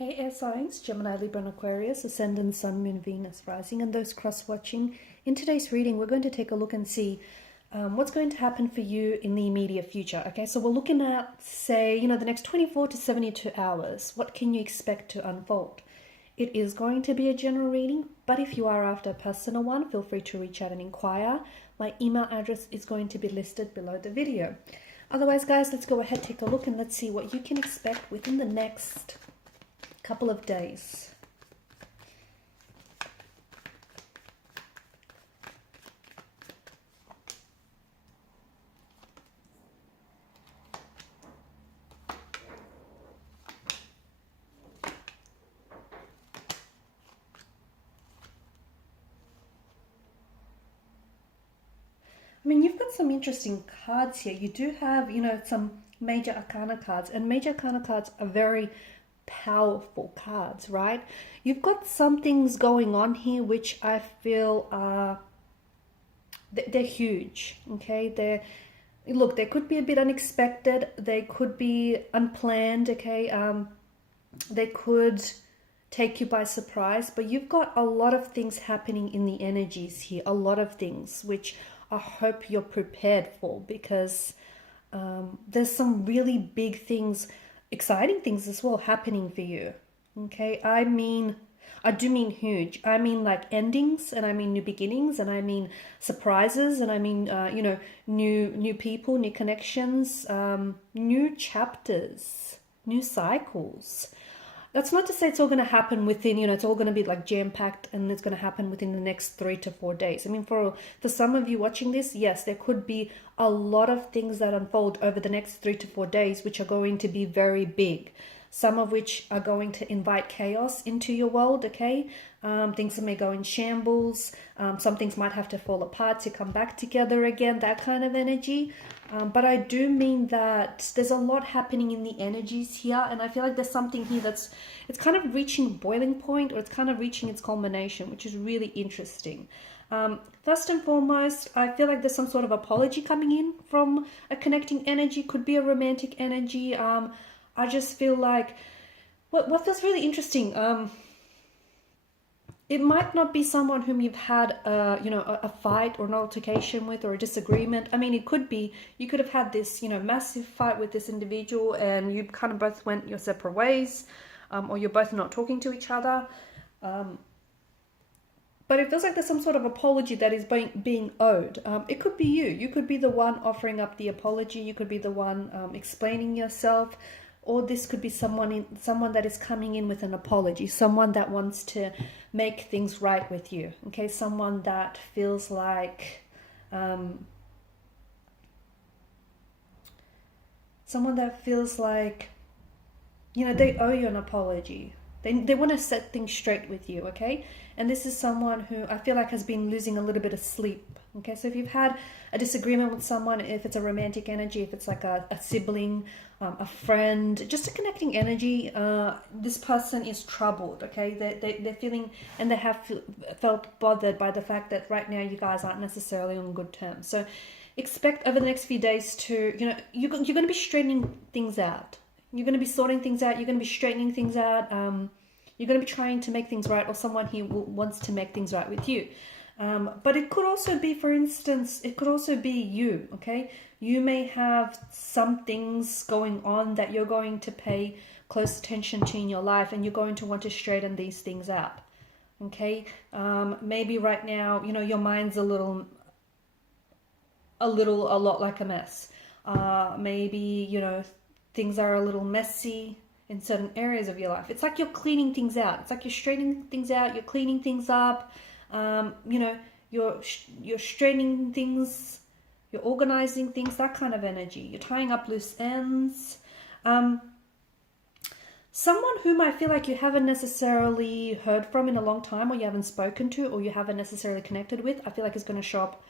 Hey air signs, Gemini, Libra and Aquarius, Ascendant, Sun, Moon, Venus, Rising, and those cross-watching. In today's reading, we're going to take a look and see what's going to happen for you in the immediate future. Okay, so we're looking at, say, the next 24 to 72 hours. What can you expect to unfold? It is going to be a general reading, but if you are after a personal one, feel free to reach out and inquire. My email address is going to be listed below the video. Otherwise, guys, let's go ahead, take a look, and let's see what you can expect within the next couple of days. I mean, you've got some interesting cards here. You do have, some major arcana cards, and major arcana cards are very powerful cards, right? You've got some things going on here which I feel are they're huge. Okay, they could be a bit unexpected, they could be unplanned. Okay, they could take you by surprise, but you've got a lot of things happening in the energies here, a lot of things which I hope you're prepared for, because there's some really big things, exciting things as well happening for you. Okay, I do mean huge. I mean like endings, and I mean new beginnings, and I mean surprises, and I mean new people, new connections, new chapters, new cycles. That's not to say it's all going to happen within, it's all going to be like jam-packed and it's going to happen within the next 3 to 4 days. I mean, for some of you watching this, yes, there could be a lot of things that unfold over the next 3 to 4 days, which are going to be very big. Some of which are going to invite chaos into your world, okay? Things may go in shambles. Some things might have to fall apart to come back together again, that kind of energy. But I do mean that there's a lot happening in the energies here, and I feel like there's something here it's kind of reaching boiling point, or it's kind of reaching its culmination, which is really interesting. First and foremost, I feel like there's some sort of apology coming in from a connecting energy, could be a romantic energy. I just feel like what feels really interesting, it might not be someone whom you've had a fight or an altercation with, or a disagreement. I mean, it could be, you could have had this massive fight with this individual, and you kind of both went your separate ways, or you're both not talking to each other. But it feels like there's some sort of apology that is being owed. It could be you. You could be the one offering up the apology. You could be the one explaining yourself. Or this could be someone that is coming in with an apology. Someone that wants to make things right with you. Okay, someone that feels like... someone that feels like, they owe you an apology. They want to set things straight with you, okay? And this is someone who I feel like has been losing a little bit of sleep, okay? So if you've had a disagreement with someone, if it's a romantic energy, if it's like a sibling, a friend, just a connecting energy, this person is troubled, okay? They're feeling, and they have felt bothered by the fact that right now you guys aren't necessarily on good terms. So expect over the next few days to, you're going to be straightening things out. You're going to be sorting things out. You're going to be straightening things out. You're going to be trying to make things right, or someone here wants to make things right with you. But it could also be, for instance, it could also be you, okay? You may have some things going on that you're going to pay close attention to in your life, and you're going to want to straighten these things out, okay? Maybe right now, your mind's a lot like a mess. Maybe, things are a little messy in certain areas of your life. It's like you're cleaning things out. It's like you're straightening things out. You're cleaning things up. You're straightening things. You're organizing things. That kind of energy. You're tying up loose ends. Someone whom I feel like you haven't necessarily heard from in a long time, or you haven't spoken to, or you haven't necessarily connected with, I feel like is going to show up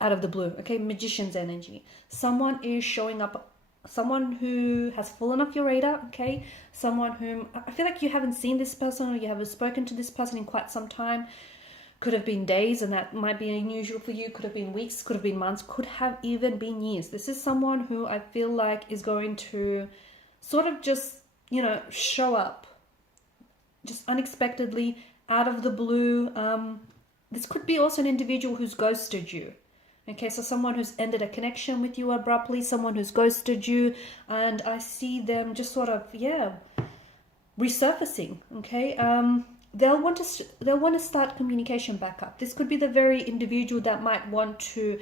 out of the blue. Okay, magician's energy. Someone is showing up. Someone who has fallen off your radar, okay? Someone whom I feel like you haven't seen this person, or you haven't spoken to this person in quite some time. Could have been days, and that might be unusual for you. Could have been weeks, could have been months, could have even been years. This is someone who I feel like is going to sort of just, show up just unexpectedly, out of the blue. This could be also an individual who's ghosted you. Okay, so someone who's ended a connection with you abruptly, someone who's ghosted you, and I see them just sort of, resurfacing. Okay, they'll want to start communication back up. This could be the very individual that might want to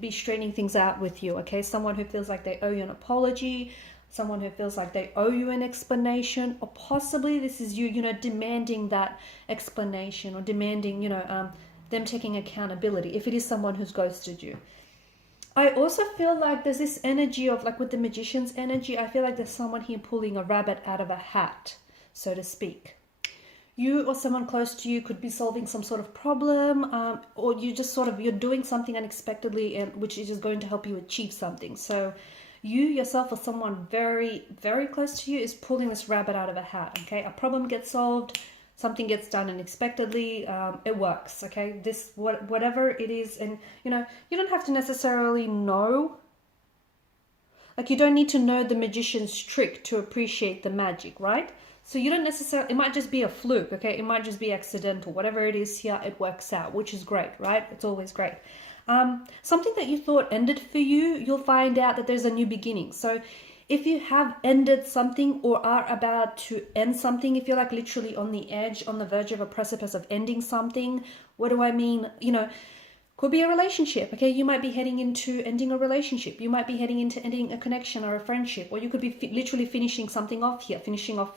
be straightening things out with you. Okay, someone who feels like they owe you an apology, someone who feels like they owe you an explanation, or possibly this is you, demanding that explanation, or demanding, them taking accountability if it is someone who's ghosted you. I also feel like there's this energy of, like with the magician's energy, I feel like there's someone here pulling a rabbit out of a hat, so to speak. You or someone close to you could be solving some sort of problem, or you just you're doing something unexpectedly, and which is just going to help you achieve something. So you yourself or someone very, very close to you is pulling this rabbit out of a hat. Okay, a problem gets solved, something gets done unexpectedly, it works. Okay, whatever it is, and you don't have to necessarily know. Like, you don't need to know the magician's trick to appreciate the magic, right? So you don't necessarily, it might just be a fluke, okay? It might just be accidental. Whatever it is here, it works out, which is great, right? It's always great. Something that you thought ended for you, you'll find out that there's a new beginning. So if you have ended something or are about to end something, if you're like literally on the edge, on the verge of a precipice of ending something, what do I mean? Could be a relationship, okay? You might be heading into ending a relationship. You might be heading into ending a connection or a friendship, or you could be literally finishing something off here, finishing off,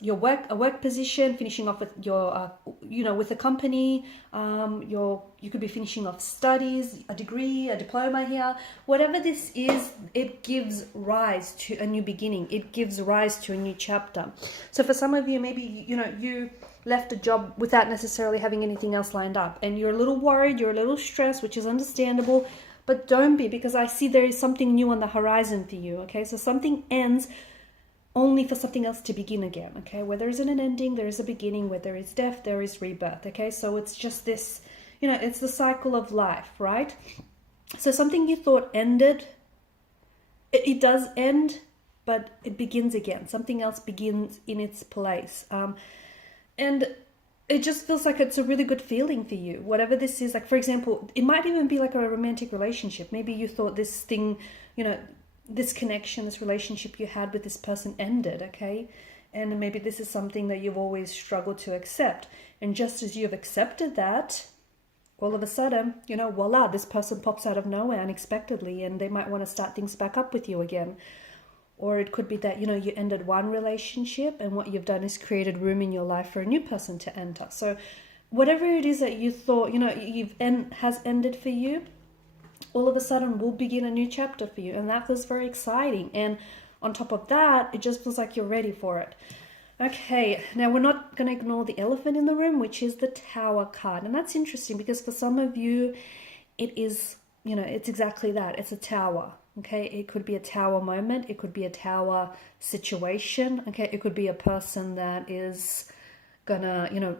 your work position, finishing off with your, with a company. You could be finishing off studies, a degree, a diploma here. Whatever this is, it gives rise to a new beginning. It gives rise to a new chapter. So for some of you, maybe, you left a job without necessarily having anything else lined up, and you're a little worried, you're a little stressed, which is understandable, but don't be, because I see there is something new on the horizon for you. Okay, so something ends only for something else to begin again. Okay, where there isn't an ending, there is a beginning. Where there is death, there is rebirth. Okay, so it's just this, it's the cycle of life, right? So something you thought ended, it does end, but it begins again. Something else begins in its place. And it just feels like it's a really good feeling for you. Whatever this is, like, for example, it might even be like a romantic relationship. Maybe you thought this thing, this connection, this relationship you had with this person ended, okay? And maybe this is something that you've always struggled to accept. And just as you've accepted that, all of a sudden, voila, this person pops out of nowhere unexpectedly, and they might want to start things back up with you again. Or it could be that, you ended one relationship, and what you've done is created room in your life for a new person to enter. So whatever it is that you thought, has ended for you, all of a sudden will begin a new chapter for you. And that feels very exciting. And on top of that, it just feels like you're ready for it. Okay, now we're not going to ignore the elephant in the room, which is the Tower card. And that's interesting because for some of you, it is, it's exactly that. It's a tower. Okay, it could be a tower moment. It could be a tower situation. Okay, it could be a person that is gonna,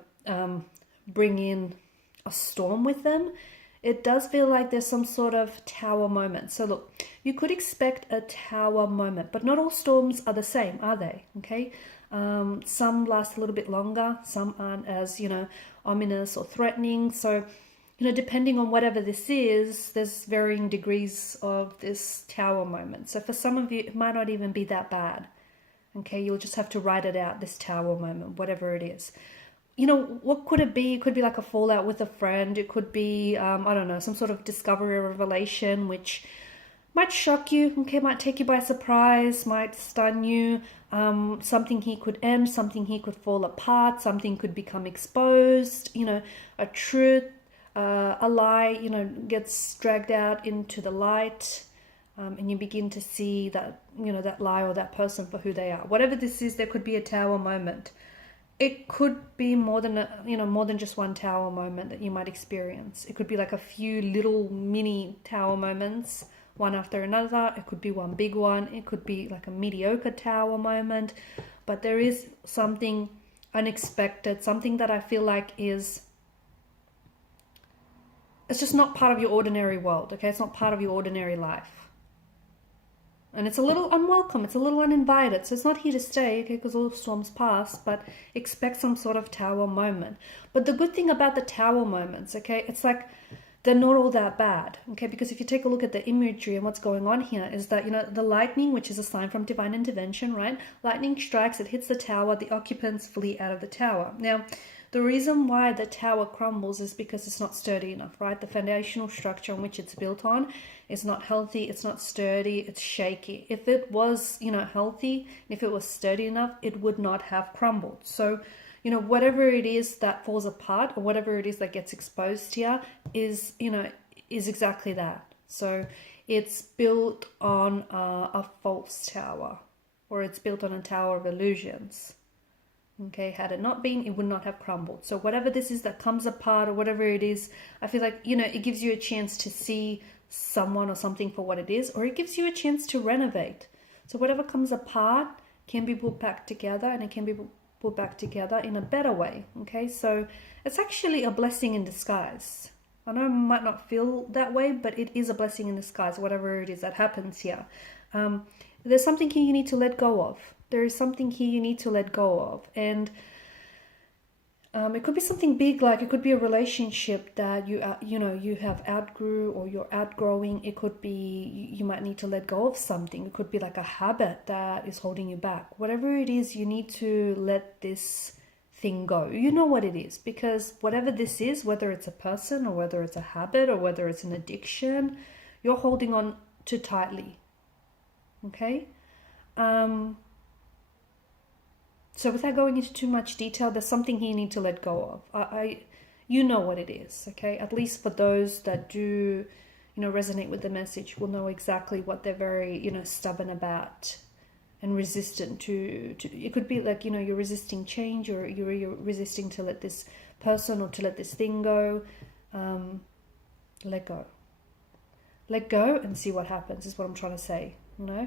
bring in a storm with them. It does feel like there's some sort of tower moment. So look, you could expect a tower moment, but not all storms are the same, are they? Okay, some last a little bit longer. Some aren't as, ominous or threatening. So, depending on whatever this is, there's varying degrees of this tower moment. So for some of you, it might not even be that bad. Okay, you'll just have to write it out, this tower moment, whatever it is. What could it be? It could be like a fallout with a friend. It could be, some sort of discovery or revelation, which might shock you, okay, might take you by surprise, might stun you. Something here could end, something here could fall apart, something could become exposed, a truth. A lie, gets dragged out into the light, and you begin to see that, that lie or that person for who they are. Whatever this is, there could be a tower moment. It could be more than just one tower moment that you might experience. It could be like a few little mini tower moments, one after another. It could be one big one. It could be like a mediocre tower moment. But there is something unexpected, something that I feel like it's just not part of your ordinary world, okay? It's not part of your ordinary life. And it's a little unwelcome, it's a little uninvited. So it's not here to stay, okay, because all the storms pass, but expect some sort of tower moment. But the good thing about the tower moments, okay, it's like they're not all that bad, okay, because if you take a look at the imagery and what's going on here is that, you know, the lightning, which is a sign from divine intervention, right? Lightning strikes, it hits the tower, the occupants flee out of the tower. Now, the reason why the tower crumbles is because it's not sturdy enough, right? The foundational structure on which it's built on is not healthy, it's not sturdy, it's shaky. If it was, you know, healthy, if it was sturdy enough, it would not have crumbled. So, you know, whatever it is that falls apart or whatever it is that gets exposed here is, you know, is exactly that. So it's built on a false tower, or it's built on a tower of illusions. Okay, had it not been, it would not have crumbled. So whatever this is that comes apart or whatever it is, I feel like, you know, it gives you a chance to see someone or something for what it is, or it gives you a chance to renovate. So whatever comes apart can be put back together, and it can be put back together in a better way. Okay, so it's actually a blessing in disguise. I know it might not feel that way, but it is a blessing in disguise, whatever it is that happens here. There's something here you need to let go of. There is something here you need to let go of. And it could be something big, like it could be a relationship that you have outgrew or you're outgrowing. It could be you might need to let go of something. It could be like a habit that is holding you back. Whatever it is, you need to let this thing go. You know what it is, because whatever this is, whether it's a person or whether it's a habit or whether it's an addiction, you're holding on too tightly. Okay? So without going into too much detail, there's something here you need to let go of. You know what it is, okay? At least for those that do, you know, resonate with the message, will know exactly what they're very, you know, stubborn about and resistant to. It could be like, you know, you're resisting change, or you're resisting to let this person or to let this thing go. Let go. Let go and see what happens is what I'm trying to say, you know?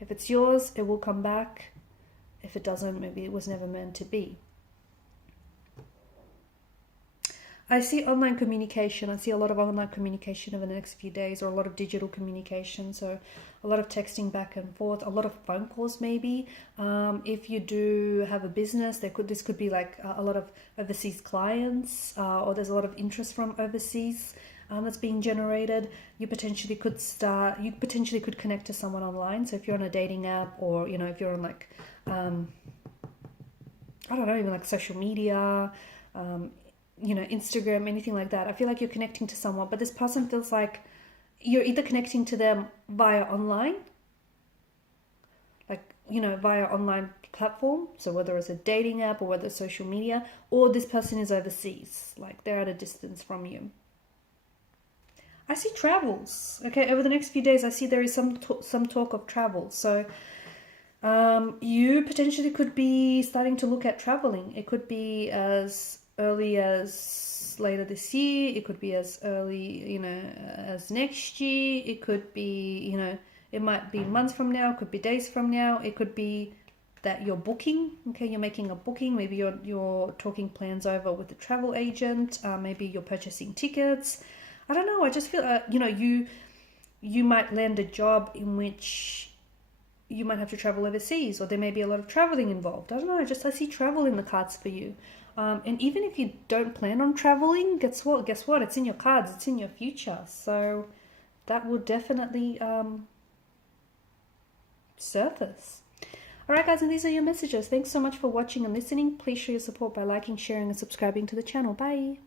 If it's yours, it will come back. If it doesn't, maybe it was never meant to be. I see online communication. I see a lot of online communication over the next few days, or a lot of digital communication. So a lot of texting back and forth, a lot of phone calls maybe. If you do have a business, this could be like a lot of overseas clients, or there's a lot of interest from overseas that's being generated. You potentially could connect to someone online. So if you're on a dating app, or, you know, if you're on like, I don't know, even like social media, you know, Instagram, anything like that. I feel like you're connecting to someone, but this person feels like you're either connecting to them via online, like, you know, via online platform. So whether it's a dating app or whether it's social media, or this person is overseas, like they're at a distance from you. I see travels. Okay, over the next few days, I see there is some talk of travel. So you potentially could be starting to look at traveling. It could be as early as later this year. It could be as early, you know, as next year. It could be, you know, it might be months from now. It could be days from now. It could be that you're booking. Okay, you're making a booking. Maybe you're talking plans over with the travel agent. Maybe you're purchasing tickets. I don't know. I just feel, you know, you might land a job in which you might have to travel overseas, or there may be a lot of traveling involved. I don't know. I see travel in the cards for you. And even if you don't plan on traveling, guess what? It's in your cards. It's in your future. So that will definitely surface. Alright guys, and these are your messages. Thanks so much for watching and listening. Please show your support by liking, sharing and subscribing to the channel. Bye.